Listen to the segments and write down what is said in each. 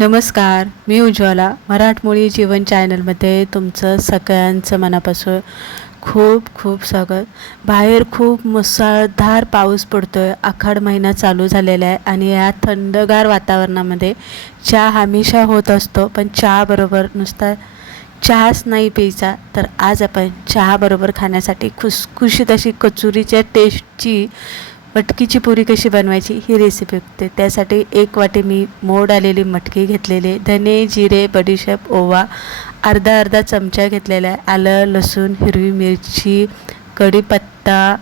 नमस्कार, मी उज्ज्वला. मराठमोळी जीवन चॅनलमध्ये तुमचं सगळ्यांचं मनापासून खूप खूप स्वागत. बाहेर खूप मुसळधार पाऊस पडतो आहे. आखाड महिना चालू झालेला आहे आणि या थंडगार वातावरणामध्ये चहा हमेशा होत असतो, पण चहाबरोबर नुसता चहाच नाही प्यायचा, तर आज आपण चहाबरोबर खाण्यासाठी खुसखुशीत अशी कचोरीच्या टेस्टची मटकीची पुरी कशी बनवायची ही रेसिपी बघते. त्यासाठी 1 वाटी मी मोड आलेली मटकी घेतलेली, धने, जिरे, बडीशेप, ओवा अर्धा अर्धा चमचा घेतलेला आहे, आलं, लसूण, हिरवी मिरची, कढीपत्ता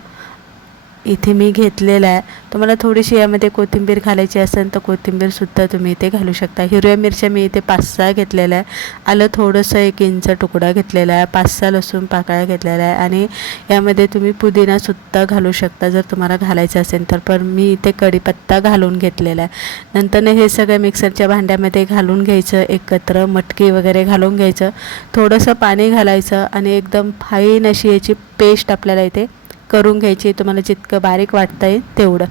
इथे मी घेतलेला आहे. तुम्हाला थोडीशी यामध्ये कोथिंबीर घालायची असेल तर कोथिंबीरसुद्धा तुम्ही इथे घालू शकता. हिरव्या मिरच्या मी इथे 5-6 घेतलेल्या आहे, आलं थोडंसं 1 इंच तुकडा घेतलेला आहे, 5-6 लसूण पाकळ्या घेतलेल्या आहे आणि यामध्ये तुम्ही पुदिनासुद्धा घालू शकता जर तुम्हाला घालायचं असेल तर. पण मी इथे कढीपत्ता घालून घेतलेला आहे. नंतरनं हे सगळं मिक्सरच्या भांड्यामध्ये घालून घ्यायचं, एकत्र मटकी वगैरे घालून घ्यायचं, थोडंसं पाणी घालायचं आणि एकदम फाईन अशी याची पेस्ट आपल्याला इथे करून घ्यायची. तुम्हाला जितकं बारीक वाटतं आहे तेवढं.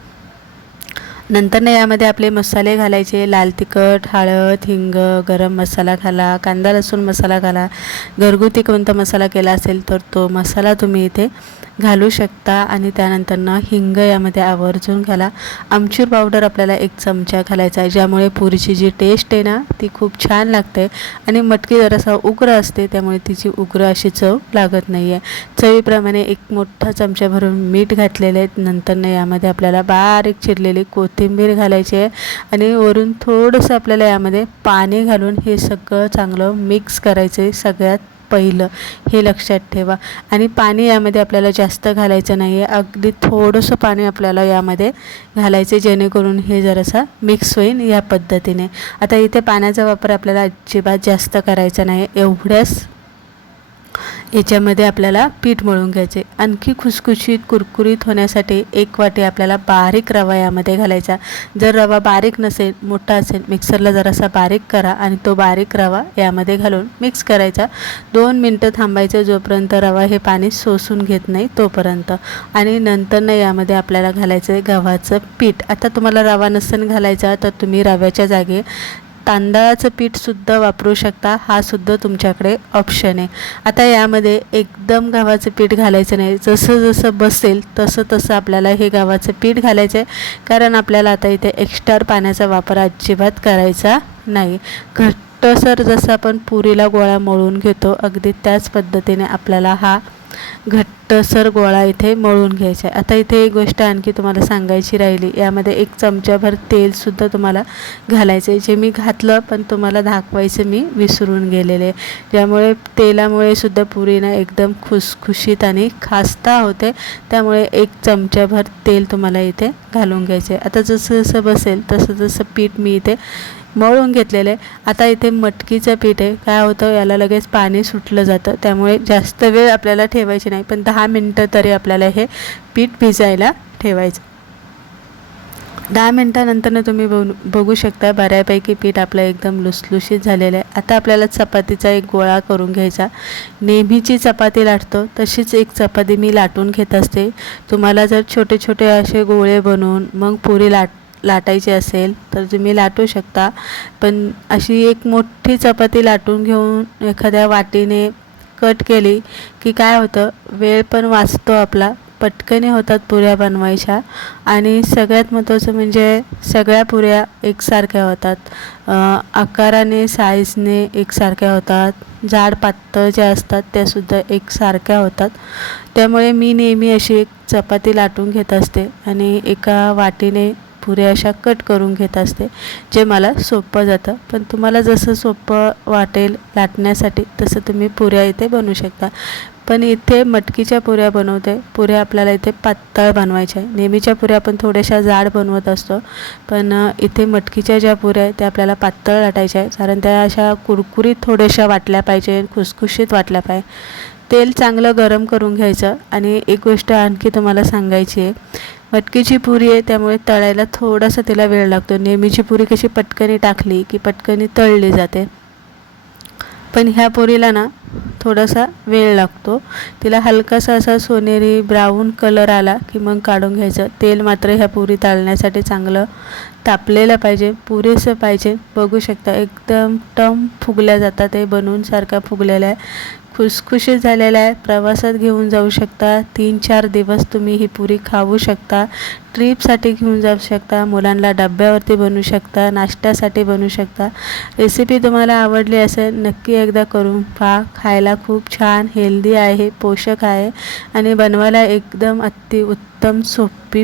नंतरनं यामध्ये आपले मसाले घालायचे, लाल तिखट, हळद, हिंग, गरम मसाला घाला, कांदा लसूण मसाला घाला, घरगुती कोणता मसाला केला असेल तर तो मसाला तुम्ही इथे घालू शकता आणि त्यानंतरनं हिंग यामध्ये आवर्जून घाला. आमचूर पावडर आपल्याला 1 चमचा घालायचा आहे, ज्यामुळे पुरीची जी टेस्ट आहे ना ती खूप छान लागते आणि मटकी जरासा उग्र असते, त्यामुळे तिची उग्र अशी चव लागत नाही आहे. चवीप्रमाणे 1 मोठा चमचा भरून मीठ घातलेले आहेत. नंतरनं यामध्ये आपल्याला बारीक चिरलेली कोथिंबीर घालायची आहे आणि वरून थोडंसं आपल्याला यामध्ये पाणी घालून हे सगळं चांगलं मिक्स करायचं आहे. सगळ्यात पहिलं हे लक्षात ठेवा. आणि पाणी यामध्ये आपल्याला जास्त घालायचं नाही आहे, अगदी थोडंसं पाणी आपल्याला यामध्ये घालायचं, जेणेकरून हे जरासा मिक्स होईल या पद्धतीने. आता इथे पाण्याचा वापर आपल्याला अजिबात जास्त करायचा नाही. एवढ्याच याच्यामध्ये आपल्याला पीठ मळून घ्यायचे. आणखी खुसखुशीत कुरकुरीत होण्यासाठी 1 वाटी आपल्याला बारीक रवा यामध्ये घालायचा. जर रवा बारीक नसेल, मोठा असेल, मिक्सरला जरासा बारीक करा आणि तो बारीक रवा यामध्ये घालून मिक्स करायचा. 2 मिनटं थांबायचं, जोपर्यंत रवा हे पाणी शोषून घेत नाही तोपर्यंत. आणि नंतरनं यामध्ये आपल्याला घालायचं आहे गव्हाचं पीठ. आता तुम्हाला रवा नसेल घालायचा तर तुम्ही रव्याच्या जागी तांदळाचं पीठसुद्धा वापरू शकता, हा सुद्धा तुमच्याकडे ऑप्शन आहे. आता यामध्ये एकदम गव्हाचं पीठ घालायचं नाही, जसं जसं बसेल तसं तसं आपल्याला हे गव्हाचं पीठ घालायचं आहे, कारण आपल्याला आता इथे एक्स्ट्रा पाण्याचा वापर अजिबात करायचा नाही. घट्टसर जसं आपण पुरीला गोळा मळून घेतो अगदी त्याच पद्धतीने आपल्याला हा घट्टसर गोळा इथे मळून घ्यायचा आहे. आता इथे एक गोष्ट आणखी तुम्हाला सांगायची राहिली, यामध्ये 1 चमचाभर तेलसुद्धा तुम्हाला घालायचं आहे, जे मी घातलं पण तुम्हाला दाखवायचं मी विसरून गेलेले, ज्यामुळे तेलामुळे सुद्धा पुरीना एकदम खुसखुशीत आणि खास्ता होते. त्यामुळे 1 चमचाभर तेल तुम्हाला इथे घालून घ्यायचे. आता जसं जसं बसेल तसं जसं पीठ मी इथे मळून घेतलेलं आहे. आता इथे मटकीचं पीठ आहे, काय होतं याला लगेच पाणी सुटलं जातं, त्यामुळे जास्त वेळ आपल्याला ठेवायची नाही, पण 10 मिनटं तरी आपल्याला हे पीठ भिजायला ठेवायचं. 10 मिनटानंतरनं तुम्ही बघू शकता बऱ्यापैकी पीठ आपलं एकदम लुसलुशीत झालेलं आहे. आता आपल्याला चपातीचा एक गोळा करून घ्यायचा. नेहमीची चपाती लाटतो तशीच एक चपाती मी लाटून घेत असते. तुम्हाला जर छोटे छोटे असे गोळे बनवून मग पुरी लाटायची असेल तर तुम्ही लाटू शकता, पण अशी एक मोठी चपाती लाटून घेऊन एखाद्या वाटीने कट केली की काय होतं, वेळ पण वाचतो आपला, पटकन होतात पुऱ्या बनवायच्या आणि सगळ्यात महत्त्वाचं म्हणजे सगळ्या पुऱ्या एकसारख्या होतात, आकाराने साईजने एकसारख्या होतात, जाड पातळ ज्या असतात त्यासुद्धा एकसारख्या होतात. त्यामुळे मी नेहमी अशी एक चपाती लाटून घेत असते आणि एका वाटीने पुऱ्या अशा कट करून घेत असते, जे मला सोपं जातं. पण तुम्हाला जसं सोपं वाटेल लाटण्यासाठी तसं तुम्ही पुऱ्या इथे बनवू शकता. पण इथे मटकीच्या पुऱ्या बनवते. पुऱ्या आपल्याला इथे पातळ बनवायच्या आहे. नेहमीच्या पुऱ्या आपण थोड्याशा जाड बनवत असतो, पण इथे मटकीच्या ज्या पुऱ्या आहेत त्या आपल्याला पातळ लाटायच्या आहे, कारण त्या अशा कुरकुरीत थोड्याशा वाटल्या पाहिजे, खुसखुशीत वाटल्या पाहिजे. तेल चांगलं गरम करून घ्यायचं. आणि एक गोष्ट आणखी तुम्हाला सांगायची आहे, मटकीची पुरी आहे त्यामुळे तळायला थोडासा तिला वेळ लागतो. नेहमीची पुरी कशी पटकनी टाकली की पटकनी तळली जाते, पण ह्या पुरीला ना थोडासा वेळ लागतो. तिला हलकासा असा सोनेरी ब्राऊन कलर आला की मग काढून घ्यायचं. तेल मात्र ह्या पुरी तळण्यासाठी चांगलं तापलेलं पाहिजे, पुरेसं पाहिजे. बघू शकता एकदम टम फुगल्या जातात. ते बनवून सारखा फुगलेला आहे, खुसखुशीत झालेला आहे. प्रवासात घेऊन जाऊ शकता. 3-4 दिवस तुम्ही ही पुरी खाऊ शकता. ट्रिपसाठी घेऊन जाऊ शकता, मुलांना डब्यावरती बनवू शकता, नाश्त्यासाठी बनवू शकता. रेसिपी तुम्हाला आवडली असेल नक्की एकदा करून पहा. खायला खूप छान हेल्दी आहे, पोषक आहे आणि बनवायला एकदम अतिउत्तम सोपी